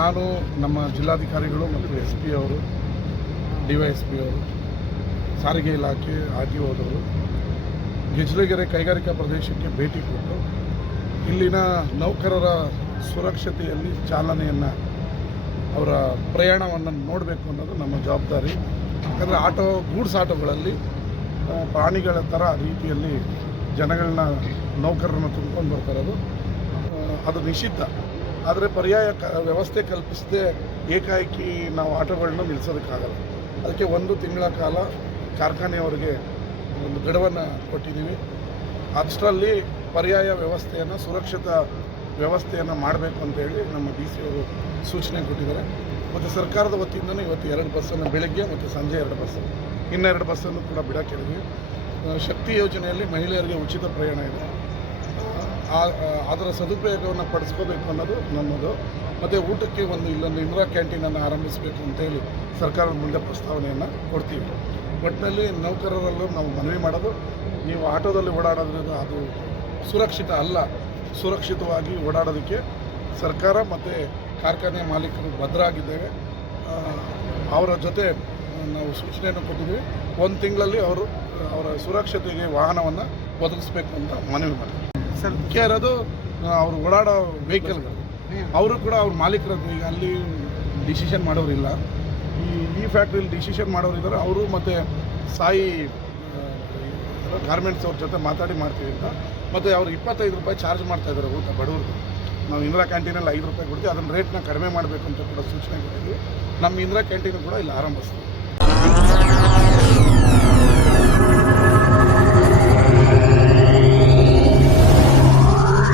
ನಾನು, ನಮ್ಮ ಜಿಲ್ಲಾಧಿಕಾರಿಗಳು ಮತ್ತು ಎಸ್ ಪಿ ಅವರು, ಡಿ ಪಿ ಅವರು, ಸಾರಿಗೆ ಇಲಾಖೆ, ಆರ್ ಟಿ ಓದವರು ಗೆಜ್ಲೆಗೆರೆ ಕೈಗಾರಿಕಾ ಪ್ರದೇಶಕ್ಕೆ ಭೇಟಿ ಕೊಟ್ಟು ಇಲ್ಲಿನ ನೌಕರರ ಸುರಕ್ಷತೆಯಲ್ಲಿ ಚಾಲನೆಯನ್ನು, ಅವರ ಪ್ರಯಾಣವನ್ನು ನೋಡಬೇಕು ಅನ್ನೋದು ನಮ್ಮ ಜವಾಬ್ದಾರಿ. ಯಾಕಂದರೆ ಆಟೋ, ಗೂಡ್ಸ್ ಆಟೋಗಳಲ್ಲಿ ಪ್ರಾಣಿಗಳ ಥರ ರೀತಿಯಲ್ಲಿ ಜನಗಳನ್ನ, ನೌಕರರನ್ನು ತುಂಬ್ಕೊಂಡು ಬರ್ತಾ ಇರೋದು. ಅದು ನಿಷಿದ್ಧ. ಆದರೆ ಪರ್ಯಾಯ ವ್ಯವಸ್ಥೆ ಕಲ್ಪಿಸದೆ ಏಕಾಏಕಿ ನಾವು ಆಟೋಗಳನ್ನ ನಿಲ್ಲಿಸೋದಕ್ಕಾಗಲ್ಲ ಅದಕ್ಕೆ ಒಂದು ತಿಂಗಳ ಕಾಲ ಕಾರ್ಖಾನೆಯವರಿಗೆ ಒಂದು ಗಡುವನ್ನು ಕೊಟ್ಟಿದ್ದೀವಿ. ಅಷ್ಟರಲ್ಲಿ ಪರ್ಯಾಯ ವ್ಯವಸ್ಥೆಯನ್ನು, ಸುರಕ್ಷಿತ ವ್ಯವಸ್ಥೆಯನ್ನು ಮಾಡಬೇಕು ಅಂತೇಳಿ ನಮ್ಮ ಡಿ ಸಿ ಅವರು ಸೂಚನೆ ಕೊಟ್ಟಿದ್ದಾರೆ. ಮತ್ತು ಸರ್ಕಾರದ ವತಿಯಿಂದನೂ ಇವತ್ತು ಎರಡು ಬಸ್ಸನ್ನು ಬೆಳಗ್ಗೆ ಮತ್ತು ಸಂಜೆ ಎರಡು ಬಸ್, ಇನ್ನೆರಡು ಬಸ್ಸನ್ನು ಕೂಡ ಬಿಡೋಕ್ಕೆ ಹೇಳಿದ್ವಿ. ಶಕ್ತಿ ಯೋಜನೆಯಲ್ಲಿ ಮಹಿಳೆಯರಿಗೆ ಉಚಿತ ಪ್ರಯಾಣ ಇದೆ. ಅದರ ಸದುಪಯೋಗವನ್ನು ಪಡಿಸ್ಕೋಬೇಕು ಅನ್ನೋದು ನಮ್ಮದು. ಮತ್ತು ಊಟಕ್ಕೆ ಒಂದು ಇಲ್ಲೊಂದು ಇಂದಿರಾ ಕ್ಯಾಂಟೀನನ್ನು ಆರಂಭಿಸಬೇಕು ಅಂತೇಳಿ ಸರ್ಕಾರದ ಮುಂದೆ ಪ್ರಸ್ತಾವನೆಯನ್ನು ಕೊಡ್ತೀವಿ. ಒಟ್ಟಿನಲ್ಲಿ ನೌಕರರಲ್ಲೂ ನಾವು ಮನವಿ ಮಾಡೋದು, ನೀವು ಆಟೋದಲ್ಲಿ ಓಡಾಡೋದ್ರಿಂದ ಅದು ಸುರಕ್ಷಿತ ಅಲ್ಲ, ಸುರಕ್ಷಿತವಾಗಿ ಓಡಾಡೋದಕ್ಕೆ ಸರ್ಕಾರ ಮತ್ತು ಕಾರ್ಖಾನೆ ಮಾಲೀಕರು ಭದ್ರಾಗಿದ್ದೇವೆ. ಆಗಿದ್ದೇವೆ ಅವರ ಜೊತೆ ನಾವು ಸೂಚನೆಯನ್ನು ಕೊಟ್ಟಿದ್ದೀವಿ. ಒಂದು ತಿಂಗಳಲ್ಲಿ ಅವರು, ಅವರ ಸುರಕ್ಷತೆಗೆ ವಾಹನವನ್ನು ಒದಗಿಸ್ಬೇಕು ಅಂತ ಮನವಿ ಮಾಡ್ತೀವಿ. ಮುಖ್ಯ ಇರೋದು ಅವ್ರು ಓಡಾಡೋ ವೆಹಿಕಲ್ಗಳು ಅವರು ಕೂಡ ಅವ್ರ ಮಾಲೀಕರದ್ದು. ಈಗ ಅಲ್ಲಿ ಡಿಸಿಷನ್ ಮಾಡೋರಿಲ್ಲ. ಈ ಈ ಫ್ಯಾಕ್ಟ್ರಿಲಿ ಡಿಸಿಷನ್ ಮಾಡೋರು ಇದ್ದಾರೆ ಅವರು ಮತ್ತು ಸಾಯಿ ಗಾರ್ಮೆಂಟ್ಸ್ ಅವ್ರ ಜೊತೆ ಮಾತಾಡಿ ಮಾಡ್ತೀವಿ ಅಂತ. ಮತ್ತು ಅವ್ರು ಇಪ್ಪತ್ತೈದು ರೂಪಾಯಿ ಚಾರ್ಜ್ ಮಾಡ್ತಾ ಇದ್ದಾರೆ ಊಟ ಬಡವ್ರಿಗೆ ನಾವು ಇಂದಿರಾ ಕ್ಯಾಂಟೀನಲ್ಲಿ ಐದು ರೂಪಾಯಿ ಕೊಡ್ತೀವಿ. ಅದನ್ನು ರೇಟ್ನ ಕಡಿಮೆ ಮಾಡಬೇಕು ಅಂತ ಕೂಡ ಸೂಚನೆ ಕೊಟ್ಟಿದ್ವಿ. ನಮ್ಮ ಇಂದಿರಾ ಕ್ಯಾಂಟೀನ್ ಕೂಡ ಇಲ್ಲಿ ಆರಂಭಿಸ್ತೀವಿ.